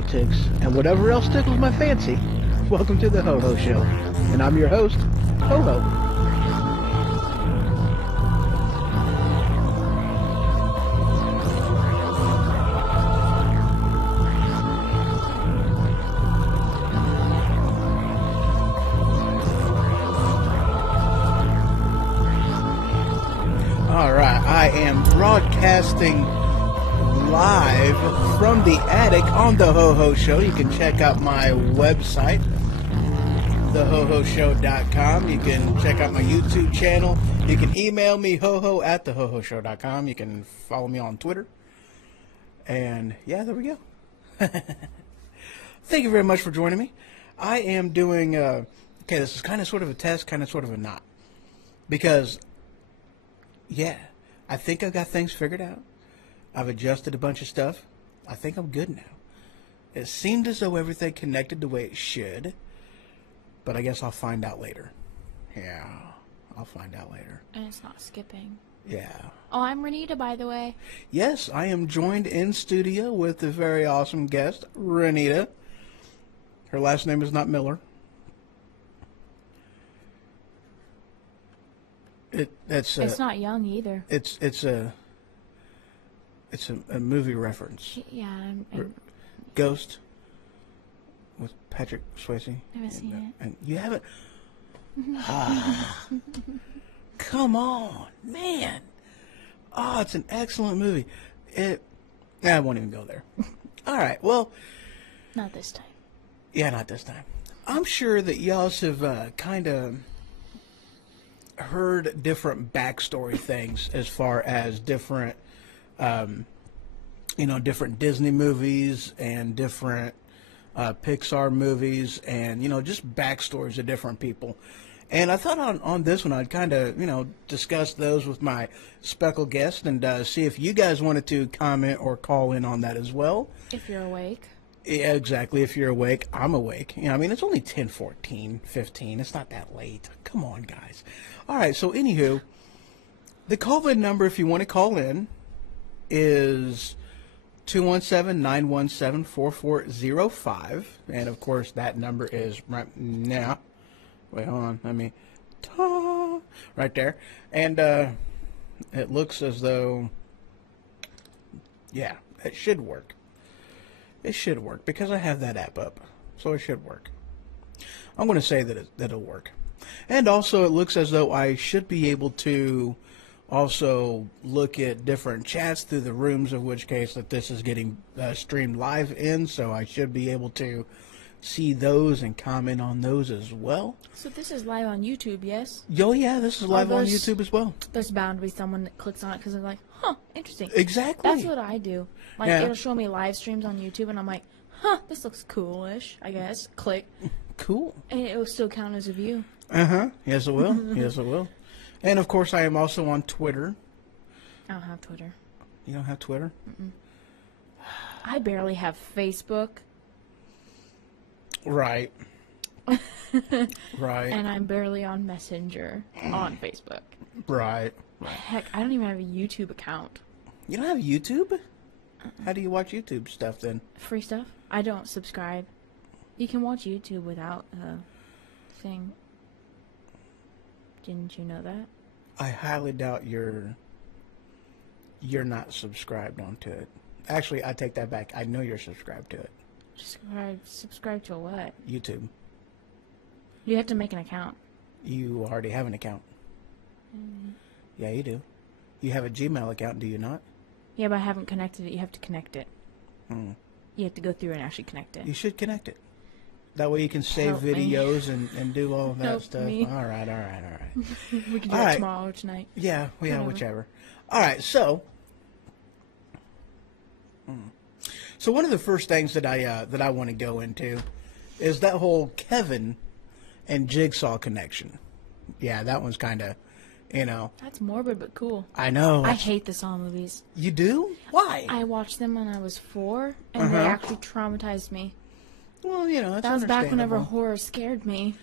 politics, and whatever else tickles my fancy. Welcome to the Ho Ho Show, and I'm your host, Ho Ho. Alright, I am broadcasting live from the attic on the Ho Ho Show. You can check out my website, thehohoshow.com. You can check out my YouTube channel. You can email me, hoho@thehohoshow.com. You can follow me on Twitter. And yeah, there we go. Thank you very much for joining me. I am doing, okay, this is kind of sort of a test, kind of sort of a not. Because yeah, I think I've got things figured out. I've adjusted a bunch of stuff. I think I'm good now. It seemed as though everything connected the way it should, but I guess I'll find out later. Yeah, I'll find out later. And it's not skipping. Yeah. Oh, I'm Renita, by the way. Yes, I am joined in studio with a very awesome guest, Renita. Her last name is not Miller. It's not young either. It's a movie reference. Yeah. Ghost with Patrick Swayze. I haven't seen it. And you haven't? Come on, man. Oh, it's an excellent movie. I won't even go there. All right, well. Not this time. Yeah, not this time. I'm sure that y'all have kind of heard different backstory things as far as different, different Disney movies and different Pixar movies and, just backstories of different people. And I thought on this one I'd kind of, discuss those with my speckled guest and see if you guys wanted to comment or call in on that as well. If you're awake. Yeah, exactly. If you're awake, I'm awake. It's only 10:14, 15. It's not that late. Come on, guys. All right, so anywho, the call-in number, if you want to call in, is 217-917-4405. And, of course, that number is right now. Wait, hold on. Right there. And it looks as though, yeah, it should work. It should work because I have that app up, so it should work. I'm going to say that it'll work. And also, it looks as though I should be able to also look at different chats through the rooms, of which case that this is getting streamed live in, so I should be able to see those and comment on those as well. So this is live on YouTube, yes? Oh, yeah, this is live on YouTube as well. There's bound to be someone that clicks on it because they're like, huh, interesting. Exactly. That's what I do. Like, yeah. It'll show me live streams on YouTube, and I'm like, huh, this looks coolish, I guess. Click. Cool. And it will still count as a view. Uh-huh. Yes, it will. Yes, it will. And, of course, I am also on Twitter. I don't have Twitter. You don't have Twitter? Mm-mm. I barely have Facebook. Right. Right. And I'm barely on Messenger on Facebook. Right. Heck, I don't even have a YouTube account. You don't have YouTube? How do you watch YouTube stuff then? Free stuff. I don't subscribe. You can watch YouTube without a thing. Didn't you know that? I highly doubt you're not subscribed onto it. Actually, I take that back. I know you're subscribed to it. Subscribe to what? YouTube. You have to make an account. You already have an account. Mm. Yeah, you do. You have a Gmail account, do you not? Yeah, but I haven't connected it. You have to connect it. Mm. You have to go through and actually connect it. You should connect it. That way you can save videos and do all of that Help stuff. me. All right. We can do it tomorrow or tonight. Yeah, whichever. All right, so one of the first things that I want to go into is that whole Kevin and Jigsaw connection. Yeah, that one's kind of, That's morbid but cool. I know. I hate the Saw movies. You do? Why? I watched them when I was 4, and they actually traumatized me. Well, that's That was back whenever understandable. horror scared me,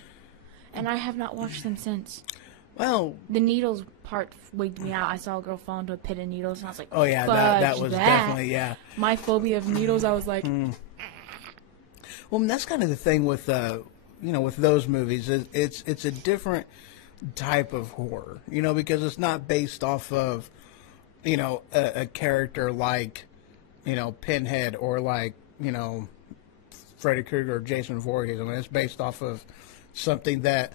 and I have not watched them since. Well, The needles part wigged me out. I saw a girl fall into a pit of needles, and I was like, oh yeah, that was definitely, yeah. My phobia of needles, I was like, Well, and that's kind of the thing with with those movies. It's a different type of horror, because it's not based off of a character like Pinhead or like Freddy Krueger or Jason Voorhees. I mean, it's based off of something that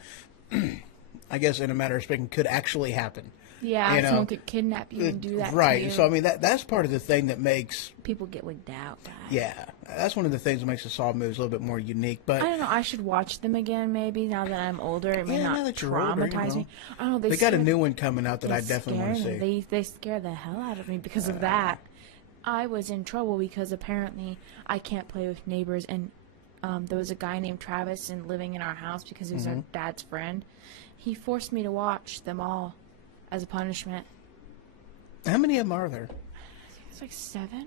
I guess in a matter of speaking could actually happen. Yeah, someone could kidnap you and do that right. to you. So I mean that's part of the thing that makes people get wigged out by it. Yeah, that's one of the things that makes the Saw movies a little bit more unique. But I don't know. I should watch them again maybe now that I'm older. It may not traumatize me. I don't know. They got a new one coming out that I definitely want to see. They scare the hell out of me because of that. I was in trouble because apparently I can't play with neighbors, and there was a guy named Travis and living in our house because he was our dad's friend. He forced me to watch them all as a punishment. How many of them are there? I think it's like 7.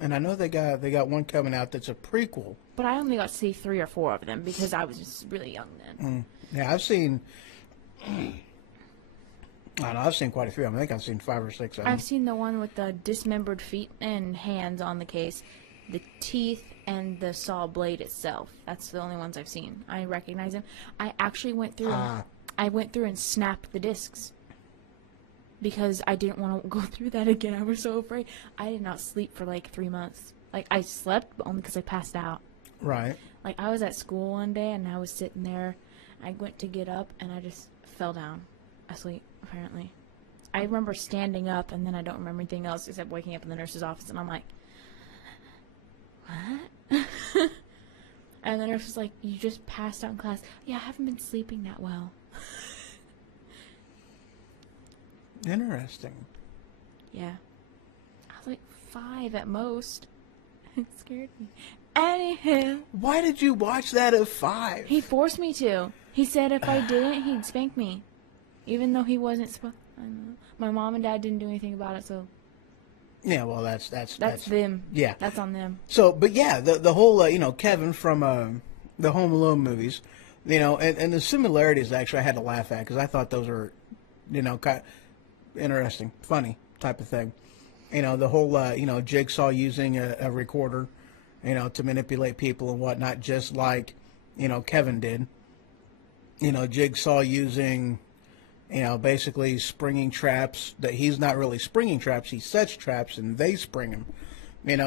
And I know they got one coming out that's a prequel. But I only got to see 3 or 4 of them because I was just really young then. Yeah, I've seen. I don't know, I've seen quite a few. I think I've seen 5 or 6 of them. I've seen the one with the dismembered feet and hands on the case, the teeth, and the saw blade itself. That's the only ones I've seen. I recognize them. I actually went through. I went through and snapped the discs because I didn't want to go through that again. I was so afraid. I did not sleep for like 3 months. Like I slept but only because I passed out. Right. Like I was at school one day and I was sitting there. I went to get up and I just fell down asleep. Apparently, I remember standing up and then I don't remember anything else except waking up in the nurse's office and I'm like, what? And the nurse was like, you just passed out in class. Yeah, I haven't been sleeping that well. Interesting. Yeah. I was like 5 at most. It scared me. Anywho. Why did you watch that at 5? He forced me to. He said if I didn't, he'd spank me. Even though he wasn't supposed. I know. My mom and dad didn't do anything about it, so. Yeah, well, that's them. Yeah, that's on them. So, but yeah, the whole Kevin from the Home Alone movies, and the similarities actually I had to laugh at because I thought those were, kind of interesting, funny type of thing. The whole Jigsaw using a recorder, to manipulate people and whatnot, just like Kevin did. Jigsaw using. Basically springing traps that he's not really springing traps. He sets traps and they spring him.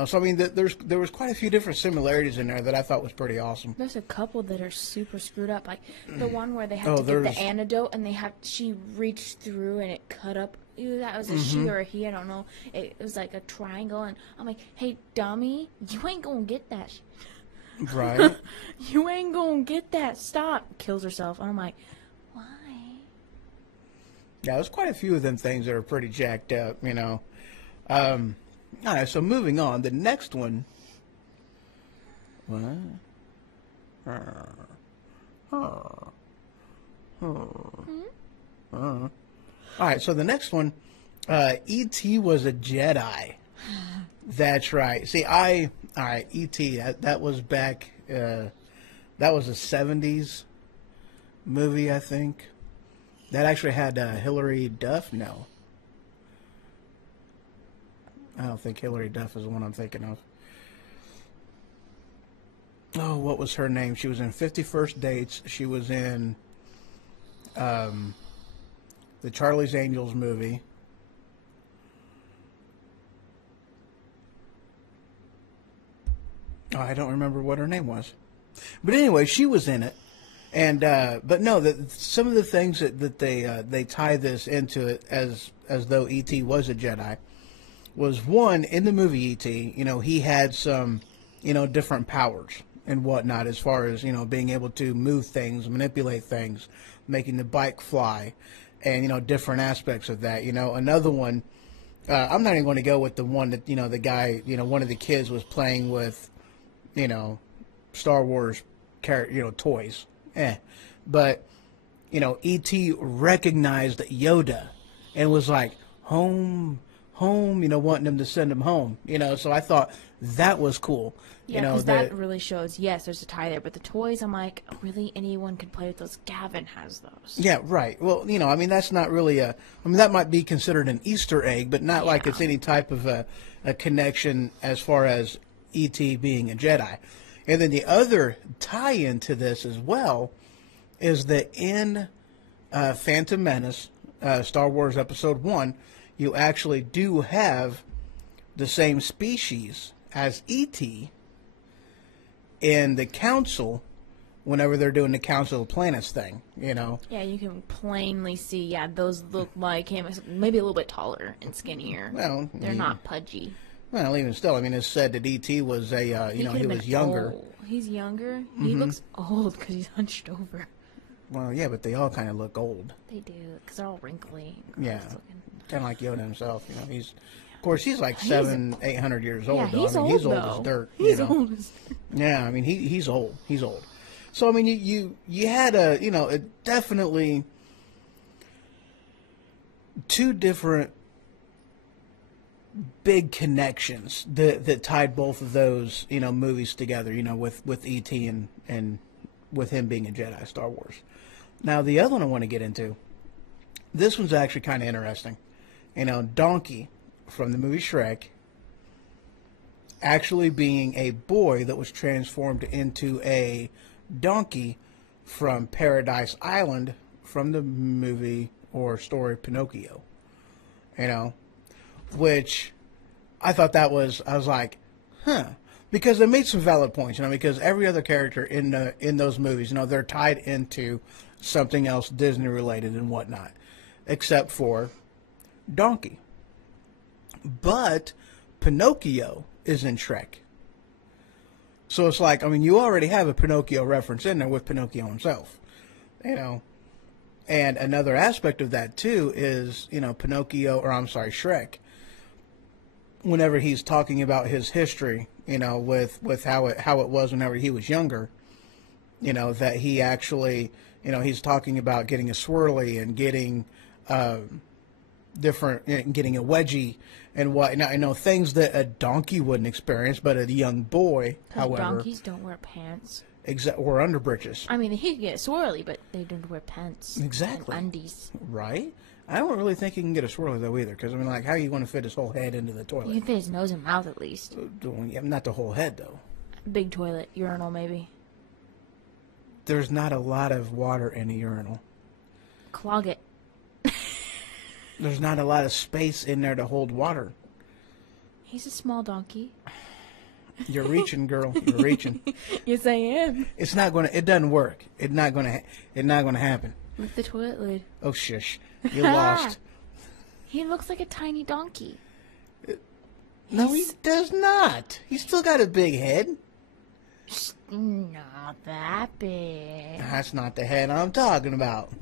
So I mean, there was quite a few different similarities in there that I thought was pretty awesome. There's a couple that are super screwed up, like the one where they had to get the antidote and she reached through and it cut up. Ew, that was a she or a he, I don't know. It was like a triangle, and I'm like, hey, dummy, you ain't gonna get that. Right. You ain't gonna get that. Stop. Kills herself. And I'm like, why? Yeah, there's quite a few of them things that are pretty jacked up, All right, so moving on. The next one. What? All right, so the next one, E.T. was a Jedi. That's right. See, all right, E.T., that was back, that was a 70s movie, I think. That actually had Hilary Duff? No. I don't think Hilary Duff is the one I'm thinking of. Oh, what was her name? She was in 51st Dates. She was in the Charlie's Angels movie. Oh, I don't remember what her name was. But anyway, she was in it. And but no, some of the things that they tie this into it as though E.T. was a Jedi was, one, in the movie E.T., he had some different powers and whatnot as far as being able to move things, manipulate things, making the bike fly, and different aspects of that. Another one, I'm not even going to go with the one that the guy one of the kids was playing with Star Wars toys. But E.T. recognized Yoda and was like, home, wanting him to send him home, so I thought that was cool. Yeah, because that really shows, yes, there's a tie there, but the toys, I'm like, really, anyone could play with those? Gavin has those. Yeah, right. Well, I mean, that's not really that might be considered an Easter egg, but not like it's any type of a connection as far as E.T. being a Jedi. And then the other tie-in to this as well is that in Phantom Menace, Star Wars Episode 1, you actually do have the same species as E.T. in the Council whenever they're doing the Council of Planets thing, you know. Yeah, you can plainly see, yeah, those look like him, maybe a little bit taller and skinnier. Well, they're not pudgy. Well, even still, I mean, it's said that E.T. was he was younger. Old. He's younger. He looks old because he's hunched over. Well, yeah, but they all kind of look old. They do, because they're all wrinkly. Yeah, kind of like Yoda himself. You know, of course, he's like 700-800 years old. Yeah, he's though. I mean, old, he's old though. as dirt. He's old as dirt. Yeah, I mean, he's old. He's old. So I mean, you had definitely two different big connections that tied both of those movies together. With E.T. and with him being a Jedi, Star Wars. Now the other one I want to get into. This one's actually kind of interesting. Donkey from the movie Shrek actually being a boy that was transformed into a donkey from Paradise Island from the movie or story Pinocchio. Which I thought I was like, huh. Because they made some valid points, because every other character in those movies, they're tied into something else Disney related and whatnot. Except for Donkey. But Pinocchio is in Shrek. So it's like, you already have a Pinocchio reference in there with Pinocchio himself. And another aspect of that, too, is, Shrek, whenever he's talking about his history, with how it was whenever he was younger, that he actually, he's talking about getting a swirly and getting getting a wedgie and what. Now, I know things that a donkey wouldn't experience, but a young boy, however. Donkeys don't wear pants. Or underbridges. I mean, he can get swirly, but they don't wear pants. Exactly. And undies. Right? I don't really think he can get a swirly, though, either. Because, how are you going to fit his whole head into the toilet? You can fit his nose and mouth, at least. Not the whole head, though. Big toilet. Urinal, maybe. There's not a lot of water in a urinal. Clog it. There's not a lot of space in there to hold water. He's a small donkey. You're reaching, girl. You're reaching. Yes, I am. It's not gonna. It doesn't work. It's not gonna happen. Lift the toilet lid. Oh shush! You lost. He looks like a tiny donkey. No, he does not. He's still got a big head. Not that big. That's not the head I'm talking about.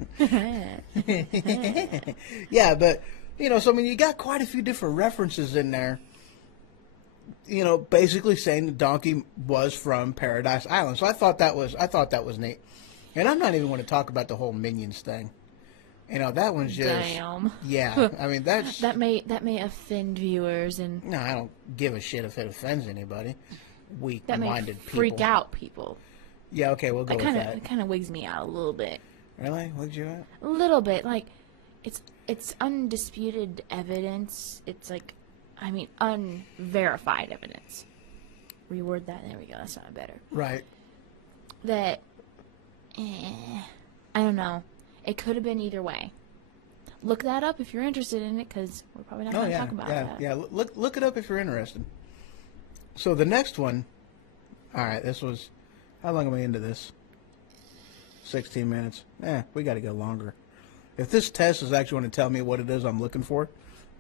Yeah, but so you got quite a few different references in there. Basically saying the donkey was from Paradise Island. So I thought that was neat. And I'm not even going to talk about the whole Minions thing. That one's just damn. Yeah. That's that may offend viewers and no, I don't give a shit if it offends anybody. Weak-minded that may people. Freak out people. Yeah, okay, we'll go with that. It kind of wigs me out a little bit. Really? Wigs you out? A little bit. Like, it's undisputed evidence. It's like, unverified evidence. Reword that. There we go. That sounded better. Right. That, I don't know. It could have been either way. Look that up if you're interested in it, because we're probably not going to talk about that. Yeah, look it up if you're interested. So the next one, all right, this was, how long are we into this? 16 minutes. We got to go longer. If this test is actually going to tell me what it is I'm looking for,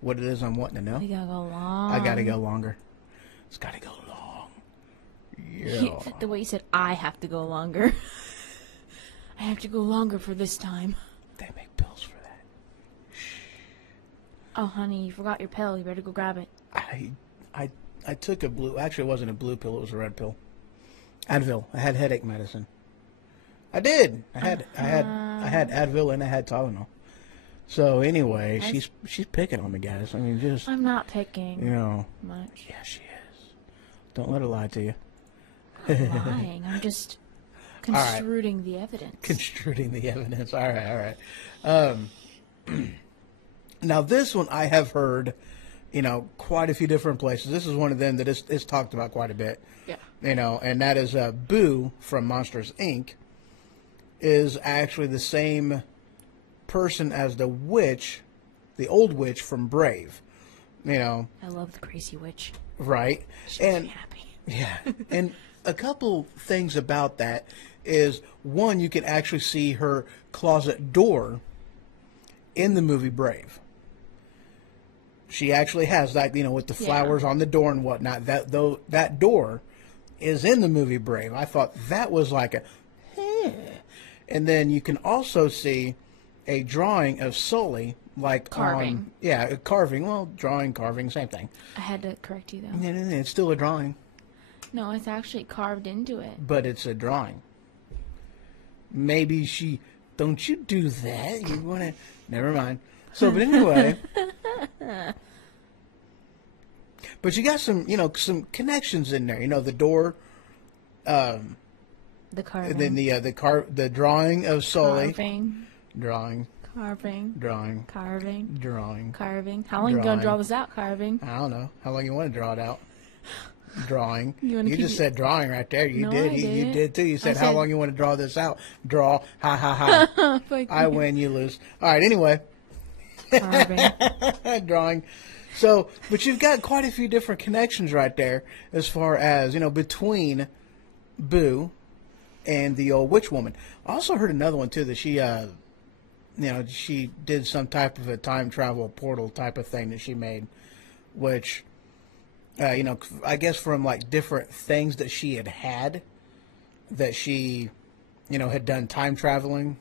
what it is I'm wanting to know, we got to go long. I got to go longer. It's got to go long. Yeah. The way you said, I have to go longer. I have to go longer for this time. They make pills for that. Shh. Oh, honey, you forgot your pill. You better go grab it. I took a blue. Actually, it wasn't a blue pill. It was a red pill. Advil. I had headache medicine. I did. I had Advil and I had Tylenol. So anyway, she's picking on me, guys. I'm not picking. Much. Yeah, she is. Don't let her lie to you. I'm not lying. I'm just construing the evidence. Construing the evidence. All right. Now this one I have heard quite a few different places. This is one of them that is talked about quite a bit. Yeah. And that is Boo from Monsters, Inc. is actually the same person as the witch, the old witch from Brave. I love the crazy witch. Right. She makes me happy. Yeah. And a couple things about that is, one, you can actually see her closet door in the movie Brave. She actually has that, with the flowers on the door and whatnot. That door is in the movie Brave. I thought that was like a, and then you can also see a drawing of Sully, like Carving. Carving. Well, drawing, carving, same thing. I had to correct you, though. It's still a drawing. No, it's actually carved into it. But it's a drawing. Maybe don't you do that? You want to, never mind. So, but anyway. But you got some, some connections in there. The door. The carving. And then the drawing of Sully. Carving. Drawing. Carving. Drawing. Carving. Drawing. Carving. How long are you going to draw this out, carving? I don't know. How long you want to draw it out? Drawing. You just it? said drawing right there. You No, did. I You didn't. did too. You said, I how said- long you want to draw this out? Draw. Ha ha ha. I win. You lose. All right. Anyway. Carving. Drawing. So, but you've got quite a few different connections right there as far as, between Boo and the old witch woman. I also heard another one too, that she, she did some type of a time travel portal type of thing that she made, which, I guess from like different things that she had that she, had done time traveling.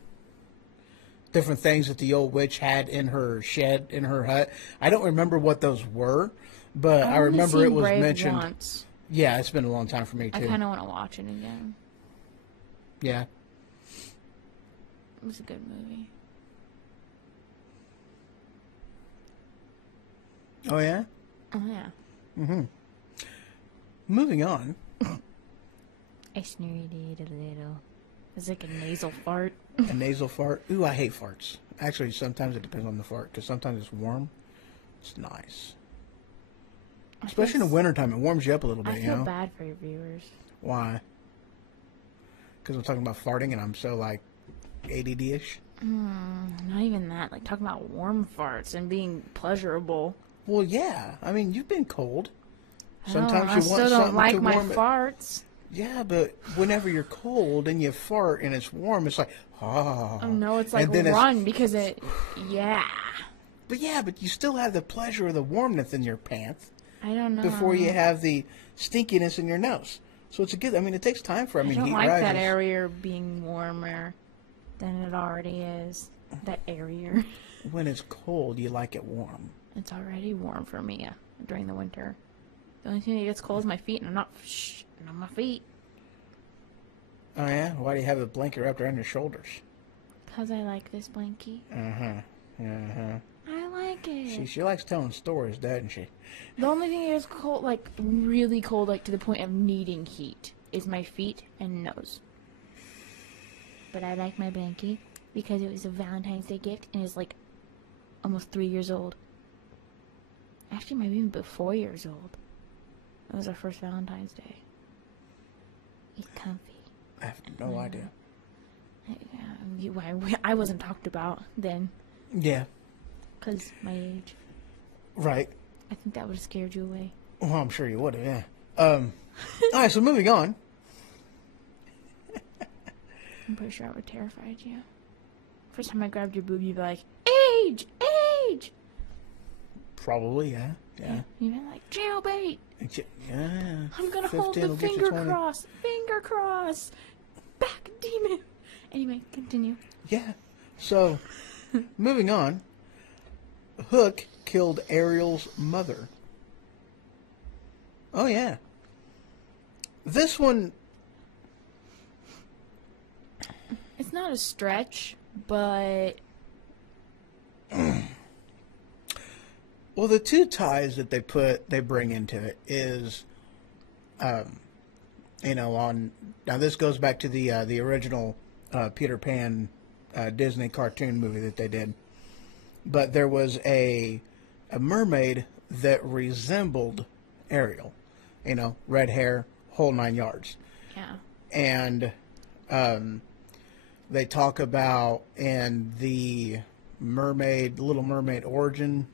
Different things that the old witch had in her shed, in her hut. I don't remember what those were, but I remember it was Brave mentioned. Once. Yeah, it's been a long time for me too. I kind of want to watch it again. Yeah. It was a good movie. Oh yeah. Oh yeah. Moving on. I snorted a little. It was like a nasal fart. A nasal fart. Ooh, I hate farts. Actually, sometimes it depends on the fart, because sometimes it's warm. It's nice. Especially in the wintertime, it warms you up a little bit, I feel bad for your viewers. Why? Because I'm talking about farting and I'm so, like, ADD-ish? Not even that. Like, talking about warm farts and being pleasurable. Well, yeah. I mean, you've been cold. Sometimes I you want still don't something like to my warm it. farts. Yeah, but whenever you're cold and you fart and it's warm, it's like, ah. Oh, no, it's like And then run because it, yeah. But you still have the pleasure of the warmth in your pants I don't know. before you have the stinkiness in your nose. So it's a good, it takes time for, I don't heat like rises. that area being warmer than it already is. That area. When it's cold, you like it warm. It's already warm for me during the winter. The only thing that gets cold is my feet, and I'm not on my feet. Oh, yeah? Why do you have a blanket wrapped around your shoulders? Because I like this blankie. I like it. She likes telling stories, doesn't she? The only thing that is cold, like really cold, like to the point of needing heat, is my feet and nose. But I like my blankie because it was a Valentine's Day gift, and it's like almost 3 years old. Actually, maybe even before 4 years old. It was our first Valentine's Day. It's comfy. I have no idea. I wasn't talked about then. Yeah. Because my age. Right. I think that would have scared you away. Well, I'm sure you would have, yeah. All right, so moving on. I'm pretty sure I would have terrified you. First time I grabbed your boob, you'd be like, age! Age! Probably, yeah. Yeah. You'd be like, jailbait! Yeah. I'm gonna hold 15 the will get you finger 20. cross! Finger cross! Back demon! Anyway, continue. Yeah. So, moving on. Hook killed Ariel's mother. Oh, yeah. This one... It's not a stretch, but... Well, the two ties that they bring into it is, now this goes back to the original Peter Pan Disney cartoon movie that they did. But there was a mermaid that resembled Ariel. Red hair, whole 9 yards. Yeah. And they talk about in the Little Mermaid origin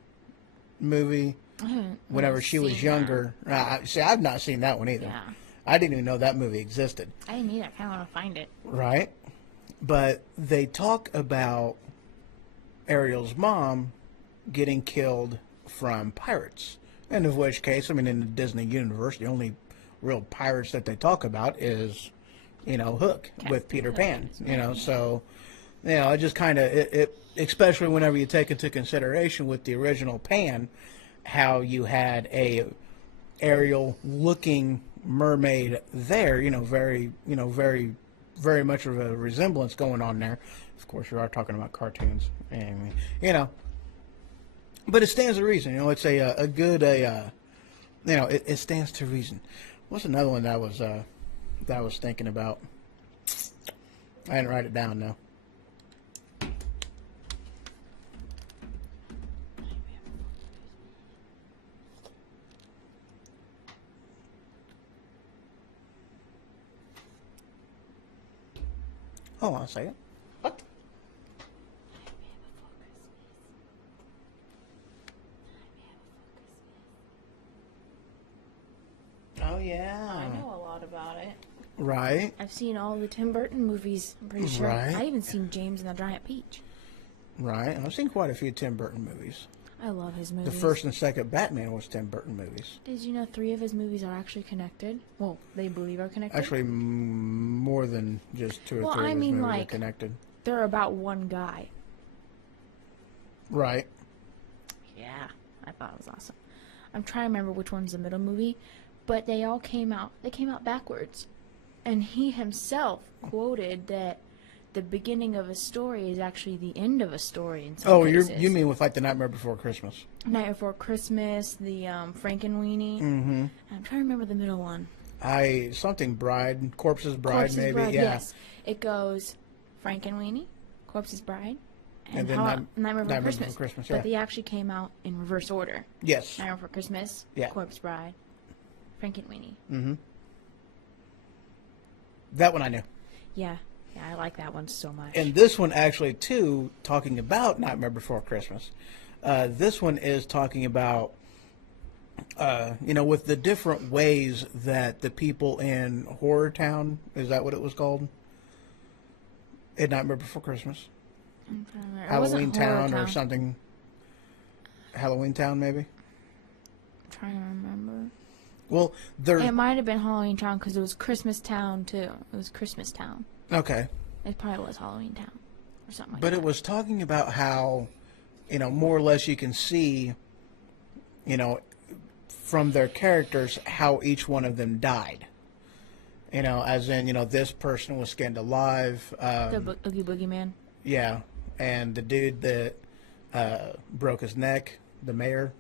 movie, whenever she was younger. See, I've not seen that one either. Yeah. I didn't even know that movie existed. I didn't either. I kind of want to find it. Right? But they talk about Ariel's mom getting killed from pirates. And of which case, in the Disney universe, the only real pirates that they talk about is, Hook with Peter Pan. So, it just kind of, it especially whenever you take into consideration with the original Pan, how you had a Ariel-looking mermaid there, very much of a resemblance going on there. Of course, we are talking about cartoons, and but it stands to reason. It's a good it stands to reason. What's another one that I was thinking about? I didn't write it down though. Hold on a second. What? Oh, yeah. I know a lot about it. Right. I've seen all the Tim Burton movies, I'm pretty sure. Right. I even seen James and the Giant Peach. Right. I've seen quite a few Tim Burton movies. I love his movies. The first and second Batman was Tim Burton movies. Did you know 3 of his movies are actually connected? Well, they believe are connected. Actually, more than just 2 or 3 of his movies are connected. They're about one guy. Right. Yeah, I thought it was awesome. I'm trying to remember which one's the middle movie, but they all came out backwards. And he himself quoted that the beginning of a story is actually the end of a story in some cases. You mean with like the Nightmare Before Christmas? Night Before Christmas, the Frankenweenie. Mm-hmm. I'm trying to remember the middle one. Corpse's Bride, maybe. Bride, yeah. Yes, it goes Frankenweenie, Corpse's Bride, and then Nightmare Before Christmas. Yeah. But they actually came out in reverse order. Yes. Nightmare Before Christmas, yeah. Corpse Bride, Frankenweenie. Mm-hmm. That one I knew. Yeah, I like that one so much. And this one actually, too, talking about Nightmare Before Christmas, this one is talking about, with the different ways that the people in Horror Town, is that what it was called? In Nightmare Before Christmas? Halloween Town or something. Halloween Town, maybe? I'm trying to remember. Well, it might have been Halloween Town because it was Christmas Town, too. It was Christmas Town. Okay. It probably was Halloween Town or something like that. But it was talking about how, more or less you can see, from their characters how each one of them died. As in, this person was skinned alive. The Oogie Boogie Man? Yeah. And the dude that broke his neck, the mayor.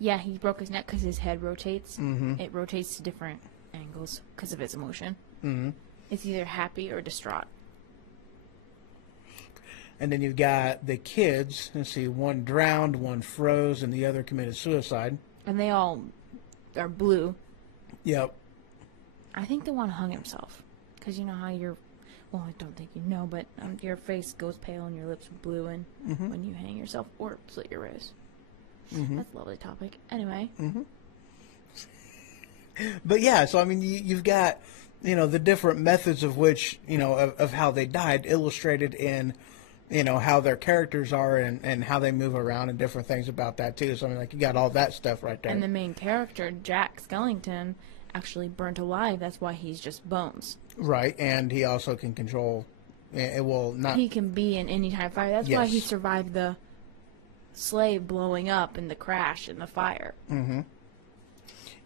Yeah, he broke his neck because his head rotates. Mm-hmm. It rotates to different angles because of its emotion. Mm-hmm. It's either happy or distraught. And then you've got the kids. Let's see, one drowned, one froze, and the other committed suicide. And they all are blue. Yep. I think the one hung himself. Because you know how well, I don't think you know, but your face goes pale and your lips are blue when you hang yourself or slit your wrist. Mm-hmm. That's a lovely topic. Anyway. Mm-hmm. But yeah, so I mean, you've got, the different methods of which, of how they died illustrated in, how their characters are and how they move around and different things about that too. So I mean, like, you got all that stuff right there. And the main character, Jack Skellington, actually burnt alive. That's why he's just bones. Right, and he also can control. He can be in any type of fire. That's why he survived the slave blowing up and the crash and the fire. Mm-hmm.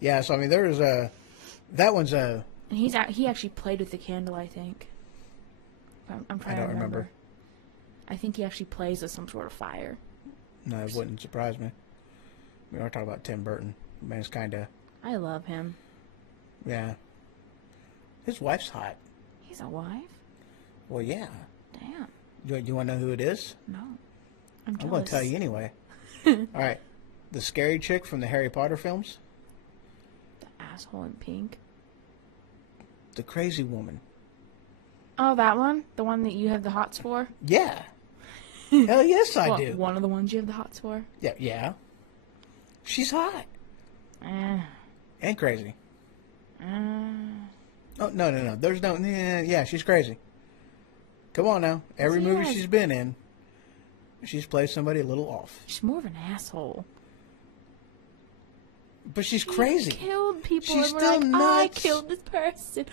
Yeah, so I mean, that one's a. And he actually played with the candle, I think. I'm trying to remember. I think he actually plays with some sort of fire. No, it wouldn't surprise me. We are talking about Tim Burton. Man's kind of. I love him. Yeah. His wife's hot. He's a wife? Well, yeah. Damn. Do you want to know who it is? No. I'm going to tell you anyway. All right. The scary chick from the Harry Potter films. The asshole in pink. The crazy woman. Oh, that one? The one that you have the hots for? Yeah. Hell yes, I do. One of the ones you have the hots for? Yeah, yeah. She's hot. And crazy. Oh, no. There's no... Yeah, she's crazy. Come on now. Every movie she's been in, she's played somebody a little off. She's more of an asshole. But she's crazy. She killed people. She's and still we're like, nuts. I killed this person.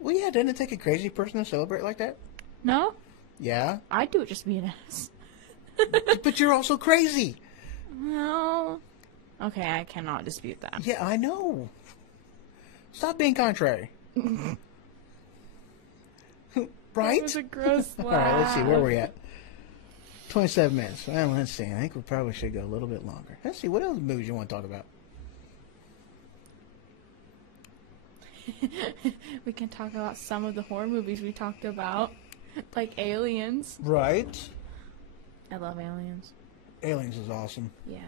Well, yeah, doesn't it take a crazy person to celebrate like that? No? Yeah. I'd do it just to be an ass. But you're also crazy. No. Okay, I cannot dispute that. Yeah, I know. Stop being contrary. Right? That was a gross laugh. All right, let's see. Where are we at? 27 minutes. Well, let's see. I think we probably should go a little bit longer. Let's see. What else movies you want to talk about? We can talk about some of the horror movies we talked about. Like Aliens. Right. I love Aliens. Aliens is awesome. Yeah.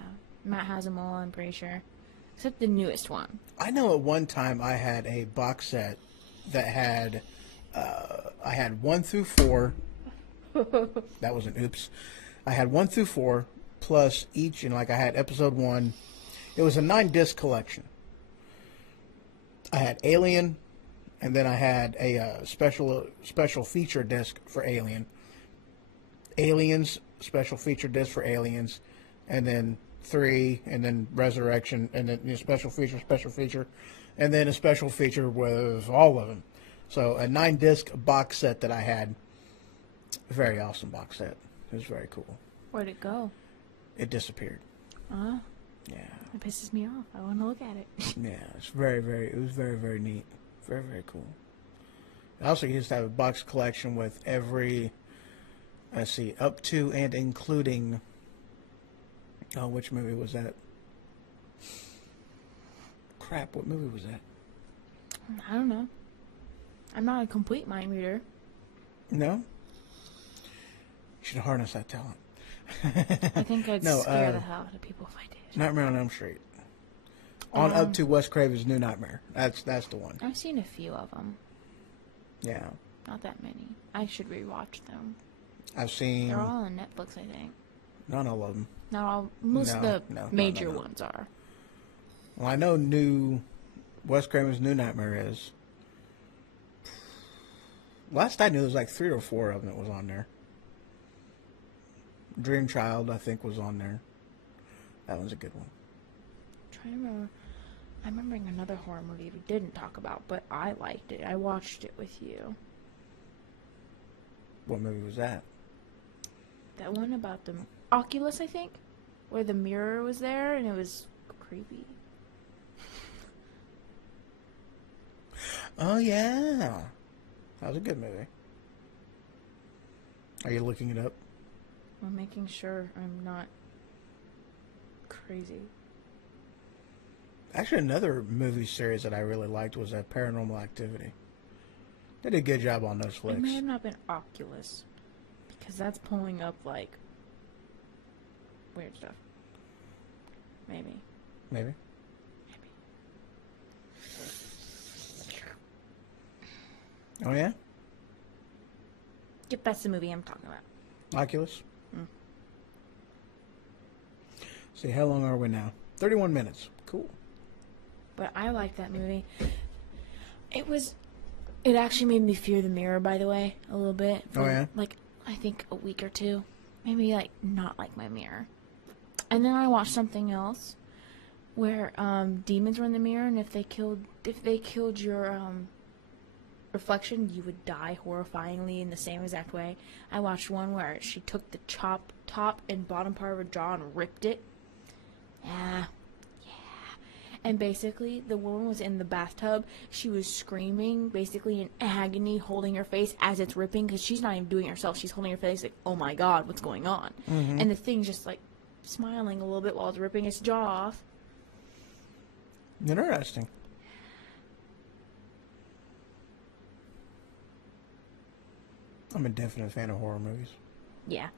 Matt has them all, I'm pretty sure. Except the newest one. I know at one time I had a box set that had... I had 1 through 4. That was an oops. I had 1 through 4 plus each, and like I had episode 1. It was a 9-disc collection. I had Alien, and then I had a special feature disc for Alien. Aliens special feature disc for Aliens, and then 3, and then Resurrection, and then special feature, and then a special feature with all of them. So a 9-disc box set that I had. Very awesome box set. It was very cool. Where'd it go? It disappeared. Oh. Yeah. It pisses me off. I want to look at it. Yeah, it was very, very neat. Very, very cool. I also used to have a box collection with every, let's see, up to and including, oh, which movie was that? Crap, what movie was that? I don't know. I'm not a complete mind reader. No? You should harness that talent. I think I'd scare the hell out of people if I did. Nightmare on Elm Street. On up to Wes Craven's New Nightmare. That's the one. I've seen a few of them. Yeah. Not that many. I should rewatch them. I've seen... They're all on Netflix, I think. Not all of them. Not all. Most of the major ones are. Well, I know Wes Craven's New Nightmare is. Last I knew, there was like 3 or 4 of them that was on there. Dream Child, I think, was on there. That one's a good one. I'm trying to remember. I'm remembering another horror movie we didn't talk about, but I liked it. I watched it with you. What movie was that? That one about the Oculus, I think, where the mirror was there and it was creepy. Oh, yeah. That was a good movie. Are you looking it up? I'm making sure I'm not crazy. Actually, another movie series that I really liked was Paranormal Activity. They did a good job on Netflix. It may have not been Oculus, because that's pulling up, like, weird stuff. Maybe. Maybe. Oh, yeah? Yep, that's the movie I'm talking about. Oculus? See, how long are we now? 31 minutes. Cool. But I like that movie. It actually made me fear the mirror, by the way, a little bit. Oh, yeah? Like, I think a week or 2. Maybe, like, not like my mirror. And then I watched something else where demons were in the mirror, and if they killed your reflection, you would die horrifyingly in the same exact way. I watched one where she took the top and bottom part of her jaw and ripped it. Yeah. And basically, the woman was in the bathtub. She was screaming, basically in agony, holding her face as it's ripping, because she's not even doing it herself. She's holding her face like, oh my god, what's going on? Mm-hmm. And the thing's just like smiling a little bit while it's ripping its jaw off. Interesting. I'm a definite fan of horror movies. Yeah.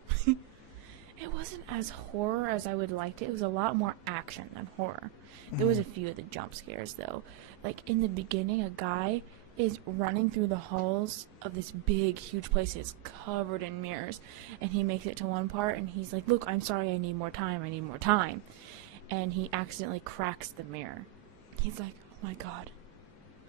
It wasn't as horror as I would liked it. It was a lot more action than horror. There was a few of the jump scares, though. Like, in the beginning, a guy is running through the halls of this big, huge place. It's covered in mirrors. And he makes it to one part, and he's like, look, I'm sorry, I need more time, I need more time. And he accidentally cracks the mirror. He's like, oh my god,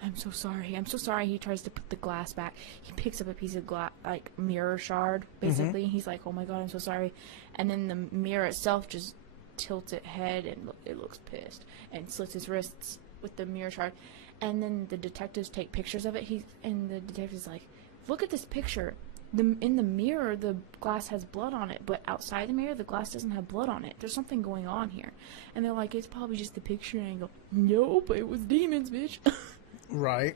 I'm so sorry, I'm so sorry. He tries to put the glass back. He picks up a piece of glass, like, mirror shard, basically. He's like, oh my god, I'm so sorry. And then the mirror itself just tilts its head, and it looks pissed, and slits his wrists with the mirror shard. And then the detectives take pictures of it. And the detective's like, look at this picture. In the mirror, the glass has blood on it, but outside the mirror, the glass doesn't have blood on it. There's something going on here. And they're like, it's probably just the picture. And I go, nope, it was demons, bitch. Right.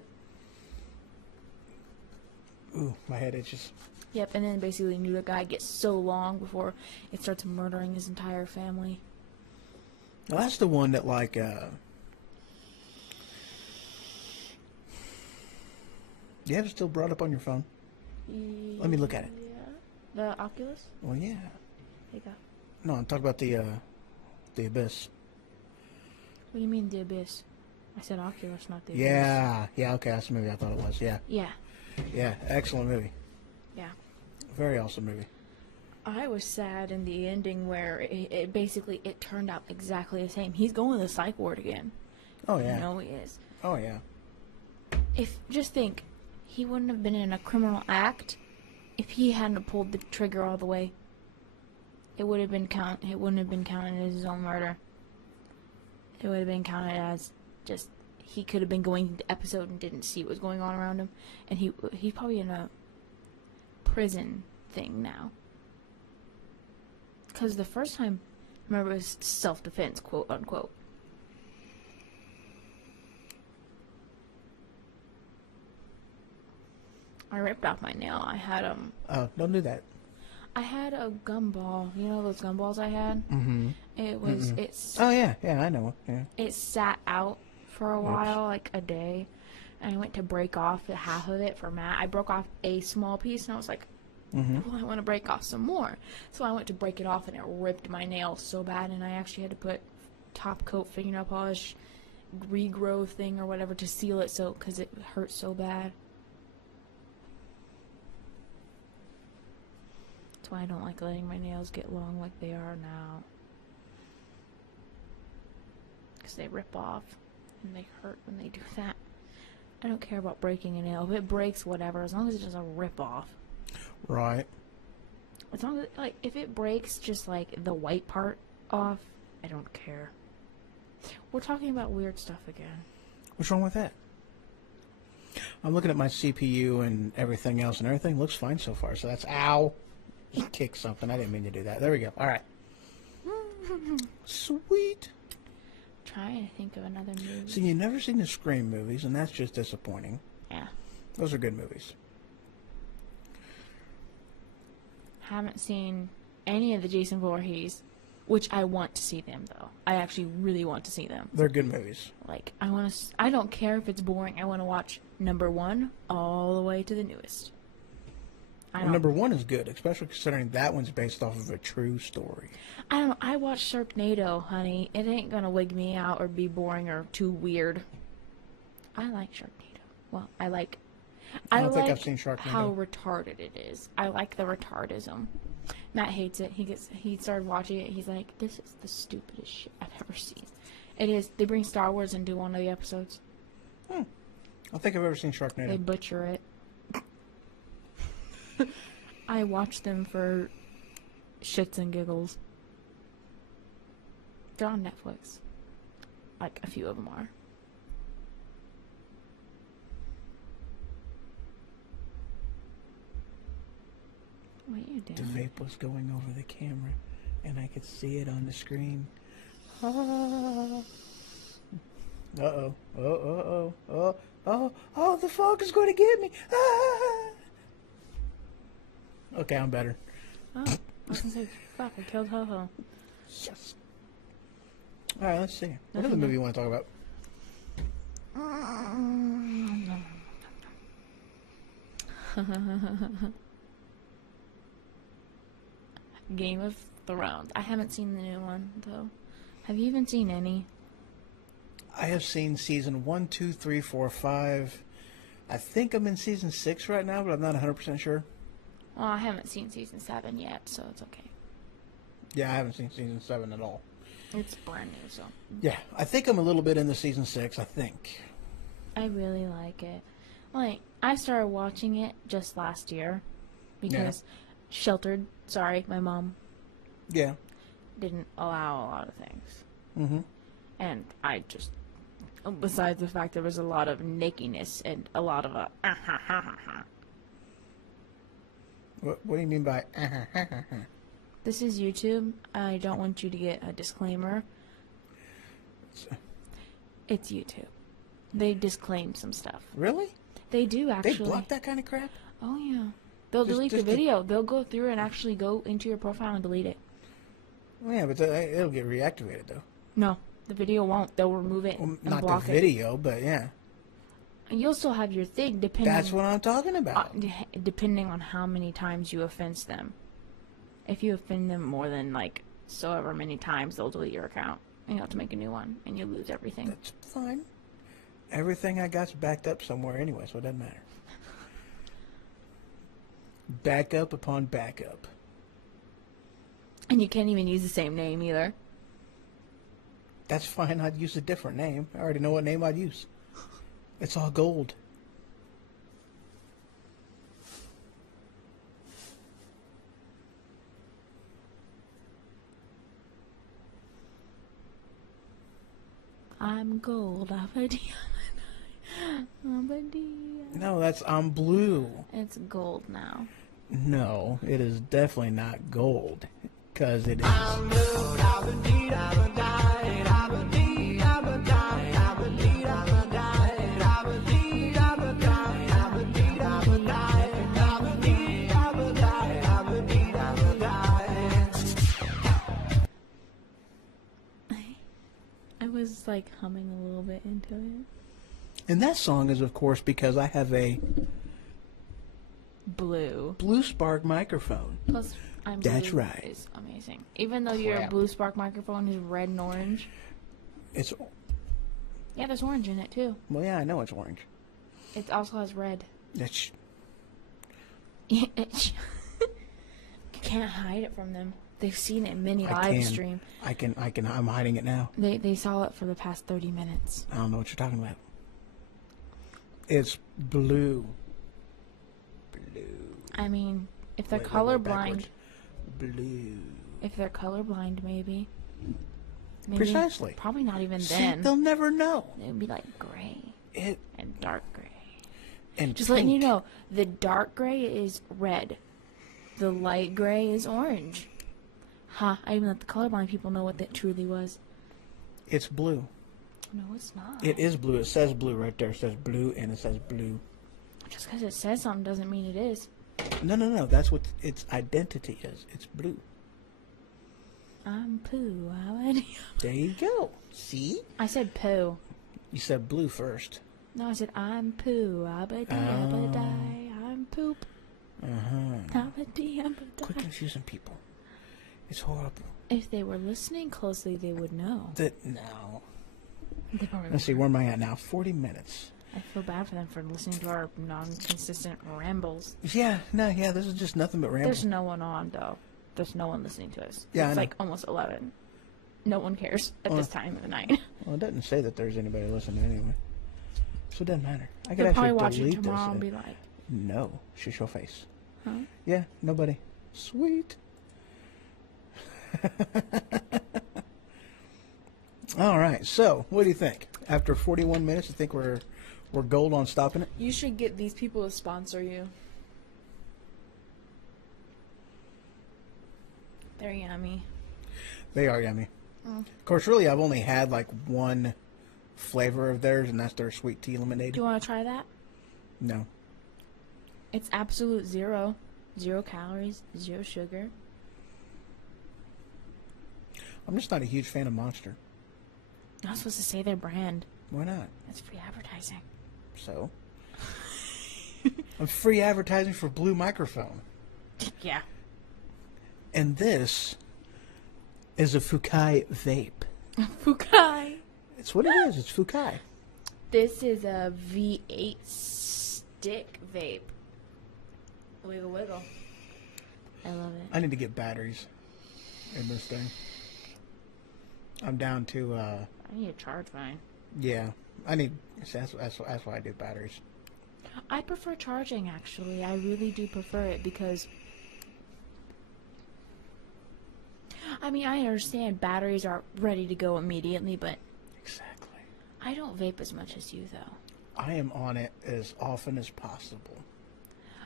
Ooh, my head itches. Yep, and then basically the guy gets so long before it starts murdering his entire family. Well, that's the one that, like, you have it still brought up on your phone? Let me look at it. Yeah. The Oculus? Well, yeah. There you go. No, I'm talking about the Abyss. What do you mean, the Abyss? I said Oculus, not the Abyss. Yeah, okay, that's the movie I thought it was, yeah. Yeah. Yeah, excellent movie. Yeah. Very awesome movie. I was sad in the ending where it basically, it turned out exactly the same. He's going to the psych ward again. Oh, yeah. You know he is. Oh, yeah. Just think, he wouldn't have been in a criminal act if he hadn't pulled the trigger all the way. It wouldn't have been counted as his own murder. It would have been counted as just, he could have been going to the episode and didn't see what was going on around him. And he's probably in a prison thing now. Because the first time, remember, it was self-defense, quote unquote. I ripped off my nail. I had Oh, don't do that. I had a gumball. You know those gumballs I had? Mm-hmm. It was it's Oh, yeah, I know. Yeah. it sat out for a while, like a day. And I went to break off the half of it for Matt. I broke off a small piece, and I was like, well, I want to break off some more. So I went to break it off, and it ripped my nail so bad, and I actually had to put top coat fingernail polish, regrow thing or whatever to seal it, so because it hurt so bad. That's why I don't like letting my nails get long like they are now. Because they rip off, and they hurt when they do that. I don't care about breaking a nail. If it breaks, whatever, as long as it doesn't rip off. Right. As long as, like, if it breaks just, like, the white part off, I don't care. We're talking about weird stuff again. What's wrong with that? I'm looking at my CPU and everything else, and everything looks fine so far. So that's, ow. Just kicked something. I didn't mean to do that. There we go. All right. Sweet. Trying to think of another movie. See, you've never seen the Scream movies, and that's just disappointing. Yeah. Those are good movies. Haven't seen any of the Jason Voorhees, which I want to see them, though. I actually really want to see them. They're good movies. Like, I don't care if it's boring. I want to watch number 1 all the way to the newest. Well, number 1 is good, especially considering that one's based off of a true story. I don't know. I watched Sharknado, honey. It ain't gonna wig me out or be boring or too weird. I like Sharknado. Well, I don't think I've seen Sharknado. How retarded it is. I like the retardism. Matt hates it. He started watching it. He's like, this is the stupidest shit I've ever seen. It is. They bring Star Wars into one of the episodes. I don't think I've ever seen Sharknado. They butcher it. I watch them for shits and giggles. They're on Netflix. Like, a few of them are. What are you doing? The vape was going over the camera, and I could see it on the screen. Uh-oh. Oh, the fog is going to get me. Ah! Okay, I'm better. Oh, I was gonna say, fuck, I killed Ho-Ho. Yes. All right, let's see. What other movie you want to talk about? Game of Thrones. I haven't seen the new one, though. Have you even seen any? I have seen season 1, 2, 3, 4, 5. I think I'm in season 6 right now, but I'm not 100% sure. Well, I haven't seen season 7 yet, so it's okay. Yeah, I haven't seen season 7 at all. It's brand new, so. Yeah, I think I'm a little bit into season 6, I think. I really like it. Like, I started watching it just last year because Sheltered, sorry, my mom Yeah. didn't allow a lot of things. Mm-hmm. And I just, besides the fact there was a lot of nickiness and a lot of What do you mean by This is YouTube. I don't want you to get a disclaimer. It's YouTube. They disclaim some stuff. Really? They do, actually. They block that kind of crap? Oh, yeah. They'll delete the video. They'll go through and actually go into your profile and delete it. Well, yeah, but it'll get reactivated, though. No, the video won't. They'll remove it and Not block the video, but yeah. You'll still have your thing, depending. That's what I'm talking about. Depending on how many times you offense them. If you offend them more than, like, so ever many times, they'll delete your account. And you have to make a new one, and you lose everything. That's fine. Everything I got's backed up somewhere anyway, so it doesn't matter. Backup upon backup. And you can't even use the same name either. That's fine. I'd use a different name. I already know what name I'd use. It's all gold. I'm gold. No, I'm blue. It's gold now. No, it is definitely not gold. Because it is. I'm blue. I was like humming a little bit into it. And that song is, of course, because I have a Blue. Blue Spark microphone. Plus, I'm That's blue right. is amazing. Even though your Crap. Blue Spark microphone is red and orange. It's Yeah, there's orange in it too. well, yeah, I know it's orange. It also has red. It's You can't hide it from them. They've seen it in many I live can. stream. I can. I'm hiding it now. They saw it for the past 30 minutes. I don't know what you're talking about. It's blue. Blue. I mean, if they're Wait, colorblind, backwards. Blue. if they're colorblind, maybe. Precisely. Probably not even See, then. they'll never know. It would be like gray It and dark gray. and Just pink. letting you know, the dark gray is red. The light gray is orange. Ha, I even let the colorblind people know what that truly was. It's blue. No, it's not. It is blue. It says blue right there. It says blue and it says blue. Just because it says something doesn't mean it is. No. That's what its identity is. It's blue. I'm poo. Already. There you go. See? I said poo. You said blue first. No, I said I'm poo. Abadi, abadi, I'm poop. Abadi, Quit abadi. confusing people. It's horrible. If they were listening closely, they would know. No. They probably Let's see, where am I at now? 40 minutes. I feel bad for them for listening to our non-consistent rambles. Yeah, this is just nothing but ramble. There's no one on, though. There's no one listening to us. Yeah, I It's know. like almost 11. No one cares at this time of the night. Well, it doesn't say that there's anybody listening anyway. So it doesn't matter. I could They'll probably actually watch it delete tomorrow this. and be like, No, shush your face. huh? Yeah, nobody. Sweet. All right, so what do you think? After 41 minutes, you think we're gold on stopping it? You should get these people to sponsor you. They're yummy. They are yummy. Of course, really, I've only had like one flavor of theirs, and that's their sweet tea lemonade. Do you want to try that? No. It's absolute zero. 0 calories, 0 sugar. I'm just not a huge fan of Monster. You're not supposed to say their brand. Why not? That's free advertising. So? I'm free advertising for Blue Microphone. Yeah. And this is a Fukai vape. Fukai. It's what it is. It's Fukai. This is a V8 stick vape. Wiggle, wiggle. I love it. I need to get batteries in this thing. I'm down to. I need to charge mine. Yeah, I need. That's why I do batteries. I prefer charging, actually. I really do prefer it because, I mean, I understand batteries are ready to go immediately, but Exactly. I don't vape as much as you, though. I am on it as often as possible.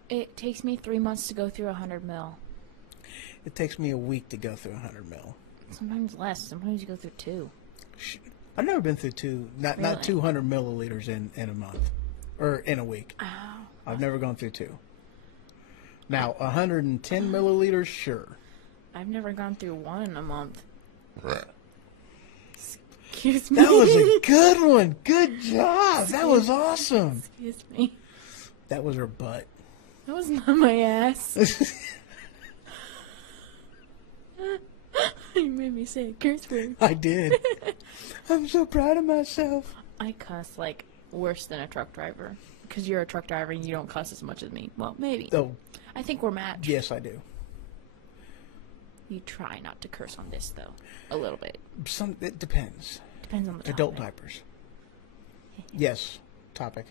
It takes me 3 months to go through 100 mil. It takes me a week to go through 100 mil. Sometimes less. Sometimes you go through 2. I've never been through not Really? 200 milliliters in a month or in a week. Oh. I've never gone through 2. Now 110 milliliters, sure. I've never gone through 1 in a month. Excuse me. That was a good one. Good job. That was awesome. Excuse me. That was her butt. That was not my ass. You made me say a curse word. I did. I'm so proud of myself. I cuss like worse than a truck driver. Because you're a truck driver and you don't cuss as much as me. Well, maybe. Oh, I think we're matched. yes, I do. You try not to curse on this, though. A little bit. It depends. Depends on the topic. Adult diapers. Yes. Topic.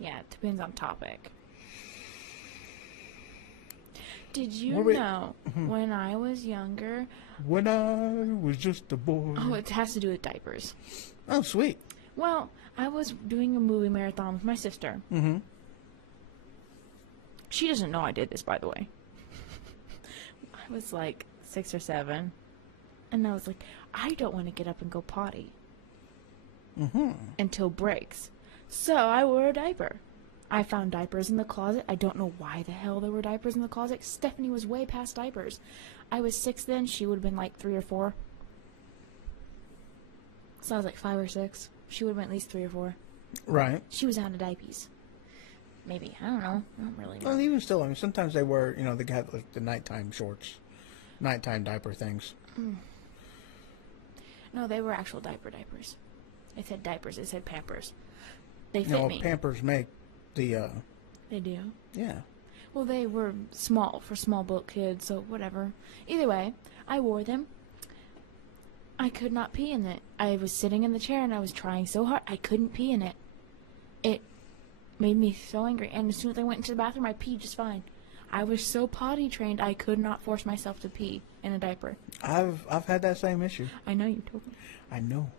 Yeah, it depends on topic. Did you Were we- know when I was younger... When I was just a boy. Oh, it has to do with diapers. Oh, sweet. Well, I was doing a movie marathon with my sister. Mm-hmm. She doesn't know I did this, by the way. I was like 6 or 7. And I was like, I don't want to get up and go potty. Until breaks. So I wore a diaper. I found diapers in the closet. I don't know why the hell there were diapers in the closet. Stephanie was way past diapers. I was 6 then. She would have been like 3 or 4. So I was like 5 or 6. She would have been at least 3 or 4. Right. She was out of diapers. Maybe. I don't know. I don't really know. Well, even still, I mean, sometimes they wear, they got like, the nighttime shorts, nighttime diaper things. No, they were actual diapers. It said diapers. It said Pampers. They fit me. Pampers make the, They do. yeah. Well, they were small for small boat kids, so whatever. Either way, I wore them. I could not pee in it. I was sitting in the chair and I was trying so hard. I couldn't pee in it. It made me so angry. And as soon as I went into the bathroom, I peed just fine. I was so potty trained, I could not force myself to pee in a diaper. I've had that same issue. I know you told me. I know.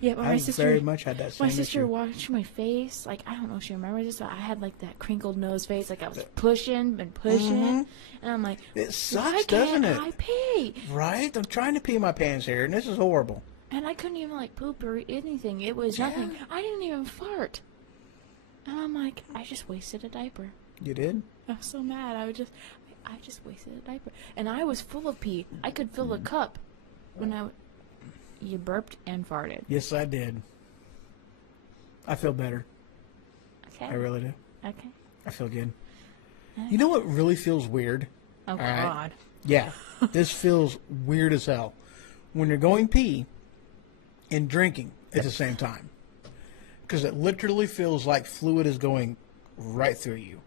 Yeah, but my I've sister very much had that same My sister issue. watched my face. Like, I don't know if she remembers this, but I had, like, that crinkled nose face. Like, I was pushing and pushing. And I'm like, It why sucks, can't doesn't it? I pee? Right? I'm trying to pee my pants here, and this is horrible. And I couldn't even, like, poop or anything. It was nothing. I didn't even fart. And I'm like, I just wasted a diaper. You did? I was so mad. I just wasted a diaper. And I was full of pee. I could fill a cup when you burped and farted. Yes, I did. I feel better. Okay. I really do. Okay. I feel good. You know what really feels weird? Oh, right. God. Yeah. This feels weird as hell. When you're going pee and drinking at the same time. Because it literally feels like fluid is going right through you.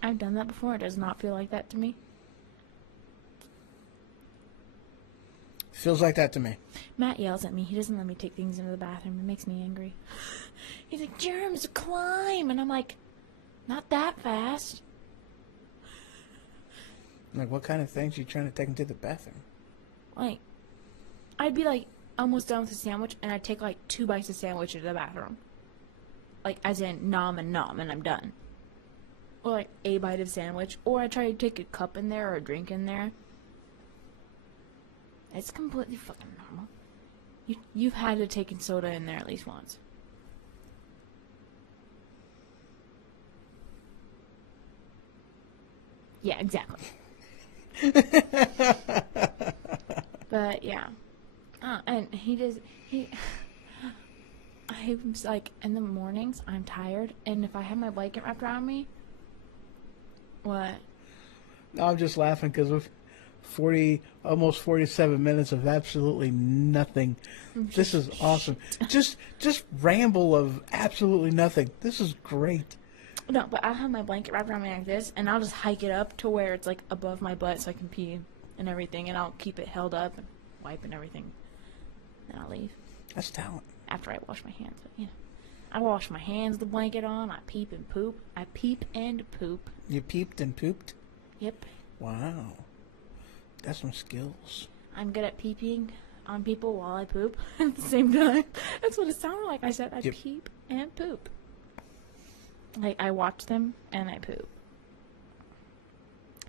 I've done that before. It does not feel like that to me. Feels like that to me. Matt yells at me. He doesn't let me take things into the bathroom. It makes me angry. He's like, germs, climb. And I'm like, not that fast. Like, what kind of things are you trying to take into the bathroom? Like, I'd be like almost done with the sandwich, and I'd take like 2 bites of sandwich into the bathroom. Like, as in nom, and I'm done. Or like a bite of sandwich. Or I try to take a cup in there or a drink in there. It's completely fucking normal. You've had to take a soda in there at least once. Yeah, exactly. But yeah. And I'm like, in the mornings, I'm tired, and if I have my blanket wrapped around me, what? No, I'm just laughing because 40, almost 47 minutes of absolutely nothing. This is awesome. Just ramble of absolutely nothing. This is great. No, but I'll have my blanket wrapped around me like this, and I'll just hike it up to where it's like above my butt so I can pee and everything, and I'll keep it held up and wipe and everything. Then I'll leave. That's talent. After I wash my hands, but I wash my hands with the blanket on. I peep and poop. I peep and poop. You peeped and pooped? Yep. Wow. That's some skills. I'm good at peeping on people while I poop at the same time. That's what it sounded like. I said I peep and poop. Like, I watch them and I poop.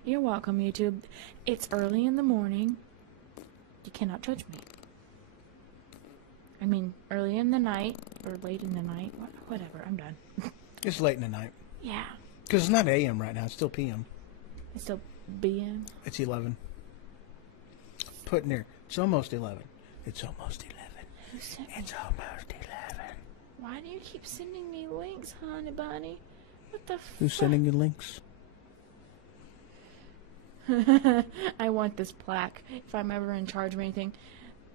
You're welcome, YouTube. It's early in the morning. You cannot judge me. I mean, early in the night, or late in the night, whatever, I'm done. It's late in the night. Yeah. Because it's not AM right now, it's still PM. It's still BM? It's 11. Putting there, it's almost 11. It's almost 11. Who sent me? It's almost 11. Why do you keep sending me links, honey bunny? What the Who's sending you links? I want this plaque. If I'm ever in charge of anything,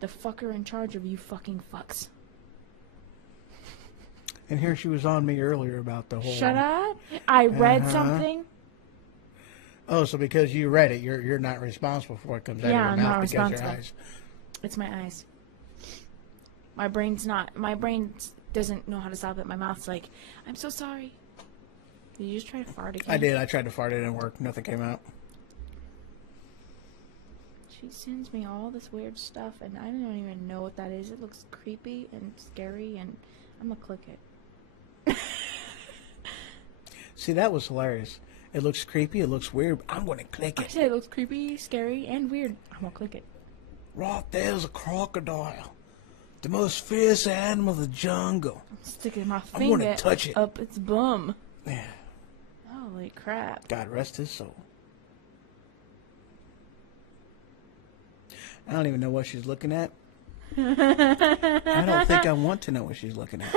the fucker in charge of you fucking fucks. And here she was on me earlier about the whole... Shut up. I read something. Oh, so because you read it, you're not responsible for what comes out of your mouth because your eyes. It's my eyes. My brain doesn't know how to stop it. My mouth's like, I'm so sorry. Did you just try to fart again? I did. I tried to fart. It didn't work. Nothing came out. She sends me all this weird stuff, and I don't even know what that is. It looks creepy and scary, and I'm gonna click it. See, that was hilarious. It looks creepy. It looks weird. I'm going to click it. I said it looks creepy, scary, and weird. I'm going to click it. Right there's a crocodile. The most fierce animal of the jungle. I'm sticking my I'm finger going to touch it. up its bum. Yeah. Holy crap. God rest his soul. I don't even know what she's looking at. I don't think I want to know what she's looking at.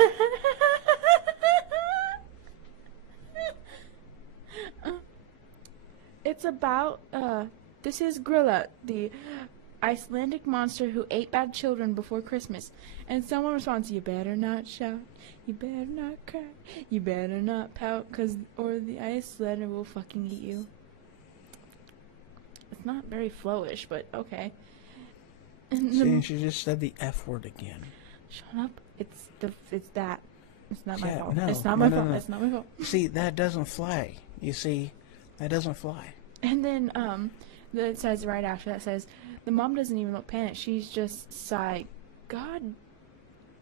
It's about, this is Grilla, the Icelandic monster who ate bad children before Christmas. And someone responds, you better not shout, you better not cry, you better not pout, or the Icelander will fucking eat you. It's not very flowish, but okay. And See, she just said the F word again. Shut up. It's that. It's not my Yeah, fault. no, It's not my no, fault. no. It's not my fault. See, that doesn't fly. You see, that doesn't fly. And then it says right after that says the mom doesn't even look panicked. She's just sigh, God,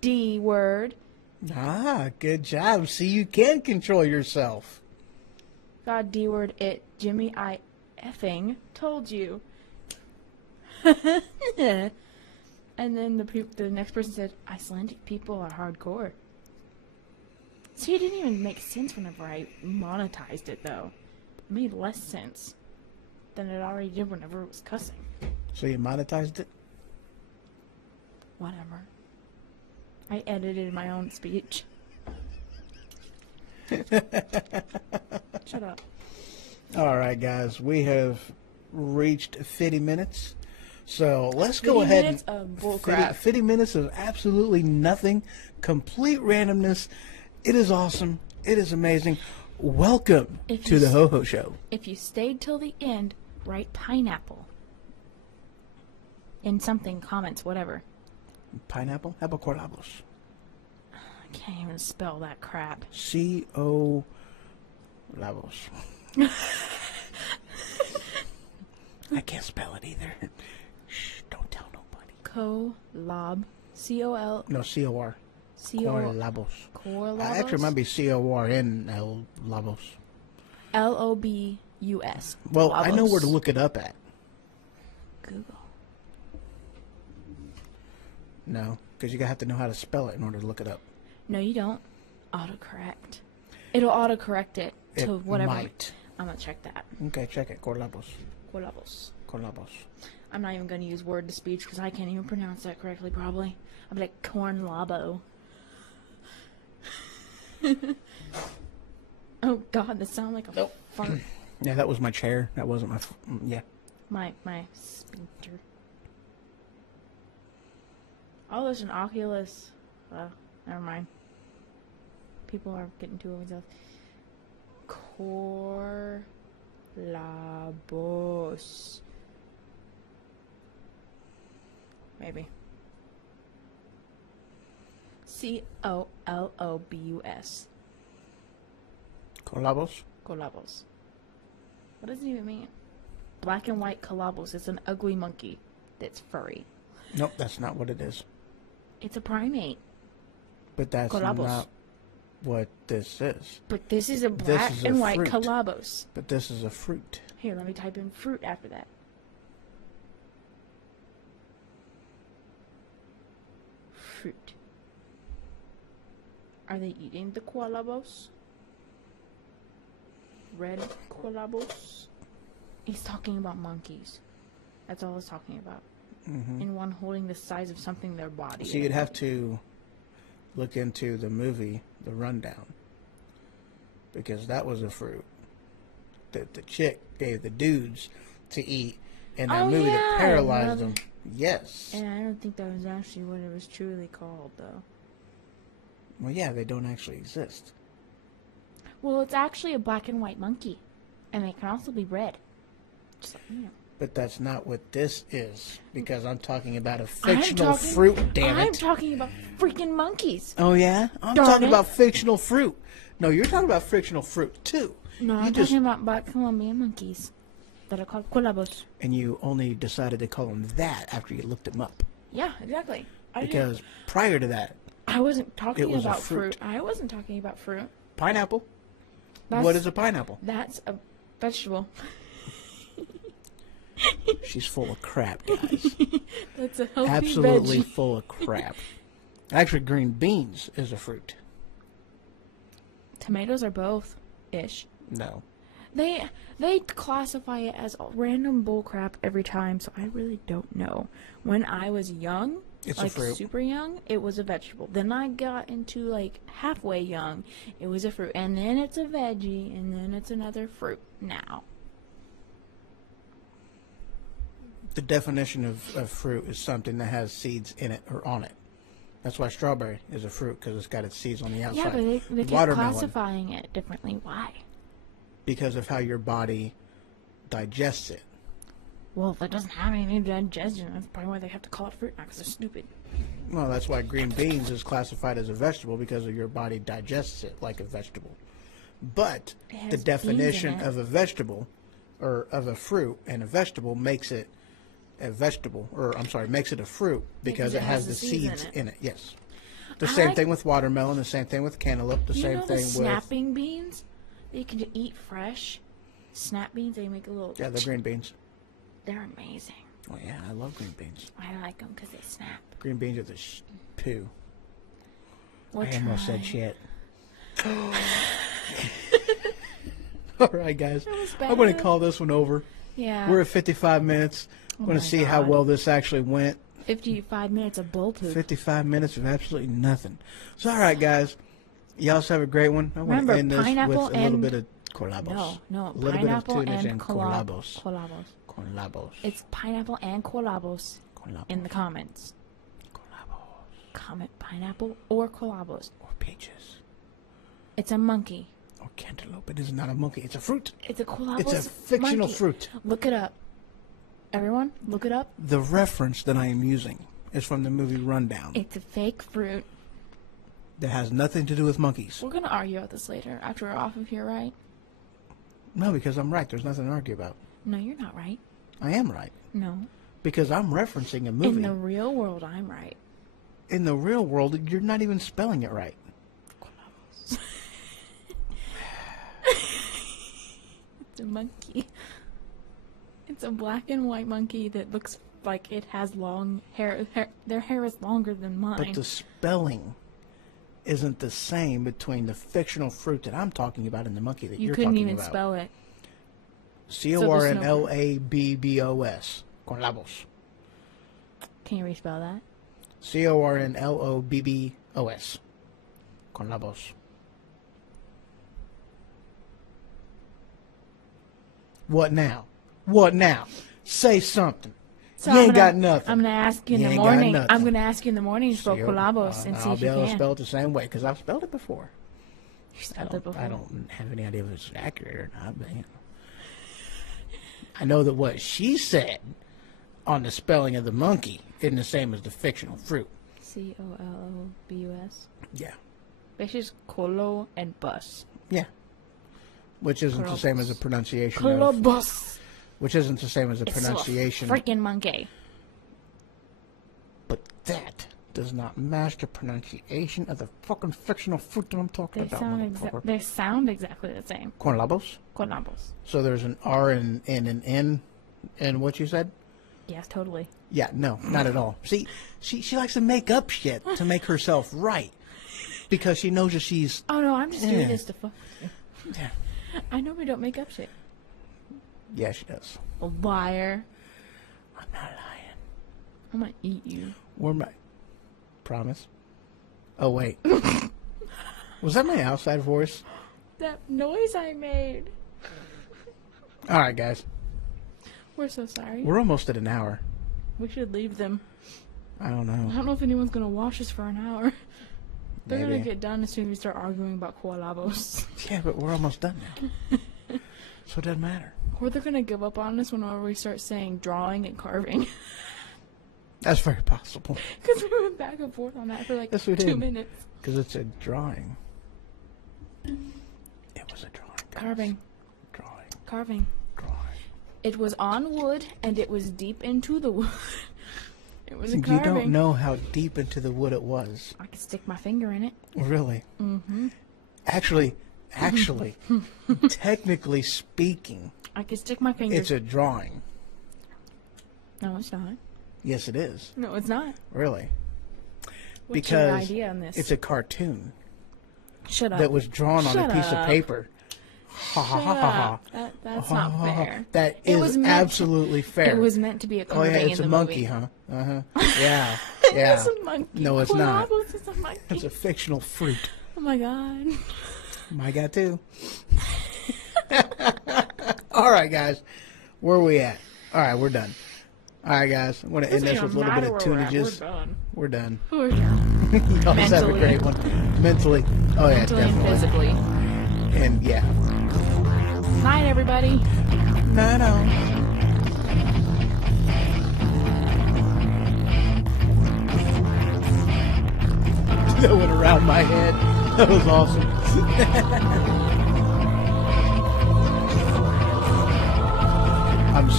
D word. Ah, good job. See, you can control yourself. God, D word it. Jimmy, I effing told you. And then the next person said, Icelandic people are hardcore. See, it didn't even make sense whenever I monetized it, though. It made less sense than it already did whenever it was cussing. So you monetized it? Whatever. I edited my own speech. Shut up. All right, guys. We have reached 50 minutes. So let's go ahead. 50 minutes of bullcrap. 50 minutes of absolutely nothing. Complete randomness. It is awesome. It is amazing. Welcome to the Ho Ho Show. If you stayed till the end, write pineapple. In something, comments, whatever. Pineapple? How about corlabos? I can't even spell that crap. C-O... Labos. I can't spell it either. Shh, don't tell nobody. Collab. C-O-L... No, C-O-R. Corlabos. Corlabos? Actually, it might be C-O-R-N-L Labos. L-O-B-U-S. Well, Labos. I know where to look it up at. Google. No, because you have to know how to spell it in order to look it up. No, you don't. Autocorrect. It'll autocorrect it to It whatever. might. I'm gonna check that. Okay, check it. Corlabos. Collabos. Corlabos. I'm not even gonna use word to speech because I can't even pronounce that correctly. Probably. I'll be like corn labo. Oh God, that sounded like a fart. Yeah, that was my chair. That wasn't my... yeah. My sphincter. Oh, there's an Oculus. Never mind. People are getting too over themselves. Corlabos. Maybe. Collobus. Colabos? Collabos. What does it even mean? Black and white collabos. It's an ugly monkey that's furry. Nope, that's not what it is. It's a primate. But that's Collabos. not what this is. But this is a black and white fruit. collabos. But this is a fruit. Here, let me type in fruit after that. Fruit. Are they eating the koalabos? Red koalabos? He's talking about monkeys. That's all he's talking about. Mm-hmm. And one holding the size of something their body. So you'd have to look into the movie, The Rundown, because that was a fruit that the chick gave the dudes to eat in that movie that paralyzed them. Yes. And I don't think that was actually what it was truly called, though. Well, yeah, they don't actually exist. Well, it's actually a black and white monkey. And they can also be red. Just like, you know. But that's not what this is, because I'm talking about a fictional fruit, damn it. I'm talking about freaking monkeys. Oh, yeah? I'm Darn talking it. about fictional fruit. No, you're talking about fictional fruit, too. No, I'm talking about black Colombian monkeys that are called koalabos. And you only decided to call them that after you looked them up. Yeah, exactly. Because prior to that, I wasn't talking was a about fruit. fruit. I wasn't talking about fruit. pineapple. That's, What is a pineapple? That's a vegetable. She's full of crap, guys. That's a healthy Absolutely veggie. full of crap. Actually, green beans is a fruit. Tomatoes are both ish. No. They classify it as random bull crap every time, so I really don't know. When I was young, It's like a fruit. super young, it was a vegetable. Then I got into like halfway young, it was a fruit, and then it's a veggie, and then it's another fruit now. The definition of fruit is something that has seeds in it or on it. That's why strawberry is a fruit, because it's got its seeds on the outside. Yeah, but they keep Watermelon, classifying it differently. Why? because of how your body digests it. Well, if it doesn't have any digestion, that's probably why they have to call it fruit now, because they're stupid. Well, that's why green beans is classified as a vegetable, because of your body digests it like a vegetable. But It has the beans definition in it. of a vegetable, or of a fruit and a vegetable, makes it a vegetable, or I'm sorry, makes it a fruit because it has the seeds in it. Yes. The I same like- thing with watermelon, the same thing with cantaloupe, the You same know thing the with... snapping beans that you can eat fresh? Snap beans, they make a little... Yeah, the green beans. They're amazing. Oh, yeah, I love green beans. I like them because they snap. Green beans are the poo. We'll I almost said try. shit. All right, guys. That was I'm going to bad. call this one over. Yeah. We're at 55 minutes. I'm Oh going to my see how God. well this actually went. 55 minutes of bull poop. 55 minutes of absolutely nothing. So, all right, guys. Y'all have a great one. I want Remember, to end this with pineapple a little and- bit of colabos. No, A little pineapple bit of tunage and colabos. colabos. Colabos. It's pineapple and colabos Colabos. in the comments. Colabos. Comment pineapple or colabos. Or peaches. It's a monkey. Or cantaloupe. It is not a monkey. It's a fruit. It's a colabos It's a fictional monkey. fruit. Look it up. Everyone, look it up. The reference that I am using is from the movie Rundown. It's a fake fruit. That has nothing to do with monkeys. We're going to argue about this later after we're off of here, right? No, because I'm right. There's nothing to argue about. No, you're not right. I am right. No. Because I'm referencing a movie. In the real world, I'm right. In the real world, you're not even spelling it right. It's a monkey. It's a black and white monkey that looks like it has long hair. Their hair is longer than mine. But the spelling isn't the same between the fictional fruit that I'm talking about and the monkey that you you're couldn't talking even about. spell it. Cornlabbos. Cornlabbos. Can you respell that? Cornlobbos. Cornlabbos. What now? What now? Say something. So You I'm ain't gonna- got nothing. I'm gonna ask you in You the ain't got morning. nothing. I'm gonna ask you in the morning to spell See, Colabos and see I'll if be you able to can. spell it the same way because I've spelled it before. You spelled it before. I don't have any idea if it's accurate or not, but I know that what she said on the spelling of the monkey isn't the same as the fictional fruit. Colobus. Yeah. Which is colo and bus. Yeah. Which isn't the same as a pronunciation of... Colobus. Which isn't the same as a It's pronunciation... a freaking monkey. But that does not match the pronunciation of the fucking fictional fruit that I'm talking They about. sound exactly the same. Cornlabos? Colabos. So there's an R and an N in what you said? Yeah, totally. Yeah, no, not at all. See, she likes to make up shit to make herself right. Because she knows that she's... Oh no, I'm just doing this to fuck with you. Yeah. I know we don't make up shit. Yeah, she does. A liar. I'm not lying. I'm gonna eat you. Where my... Promise? Oh, wait. Was that my outside voice? That noise I made. All right, guys. We're so sorry. We're almost at an hour. We should leave them. I don't know. I don't know if anyone's gonna watch us for an hour. They're Maybe. gonna get done as soon as we start arguing about koalabos. Yeah, but we're almost done now. So it doesn't matter. Or they're gonna give up on us whenever we start saying drawing and carving. That's very possible. Because we went back and forth on that for like Yes, we 2 did. minutes. Because it's a drawing. It was a drawing. Guys. Carving. Drawing. It was on wood and it was deep into the wood. It was a You carving. don't know how deep into the wood it was. I could stick my finger in it. Really? Mm-hmm. Actually, technically speaking, I could stick my finger. it's a drawing. No, it's not. Yes, it is. No, it's not. Really. What's your Because idea on this? it's a cartoon Shut up. that was drawn on a Shut piece of up. paper. Ha ha ha ha ha. That's not fair. That It was is meant- absolutely fair. It was meant to be a Oh carving yeah, in it's the a monkey, movie. huh? Uh-huh. Yeah. It Yeah. is a monkey. No, it's not. Koalabos is a monkey. It's a fictional fruit. Oh my god. My guy too. All right, guys. Where are we at? All right, we're done. All right, guys. I'm going to end this with a little bit of tunages. We're done. We're done. We're done. Y'all just have a Mentally. great one. Mentally. Oh, yeah, Mentally and definitely. physically. And, yeah. Night, everybody. Night on. That went around my head. That was awesome. I'm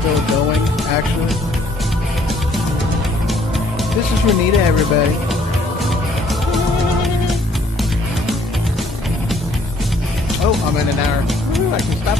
still going, actually. This is Renita, everybody. Oh, I'm in an hour. Ooh, I can stop.